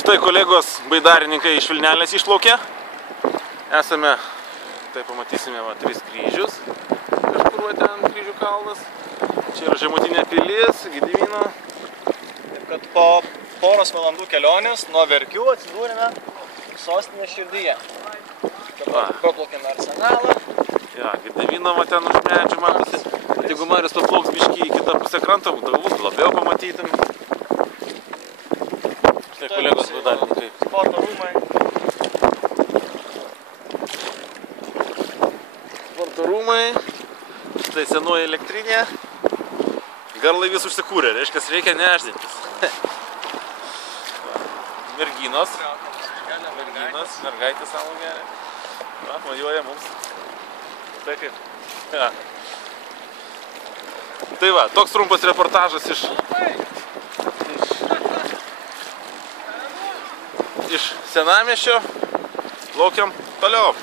Štai kolegos baidarininkai iš Vilnelės išplaukė. Esame, tai pamatysime, 3 kryžius. Kažkur ten kryžių kalnas. Čia yra žemutinė pilis, Gedimino. Taip kad po poros valandų kelionės nuo Verkių atsidūrėme sostinės širdyje. Dabar praplaukėme Arsenalą. Ja, Gedimino ten už medžių matosi. Jeigu Marius paplauks biškį į kitą pusę krantą, galbūt labiau pamatytum. Štai kolegos baidarininkai. Sporto rūmai. Sporto rūmai. Štai senoji elektrinė. Garlaivis užsikūrė, reiškia, reikia nešdintis. Merginos. Mergaitė savo geria. Va, mojuoja mums. Tai kaip. Ja. Tai va, toks trumpas reportažas iš senamiesčio. Laukiam toliau.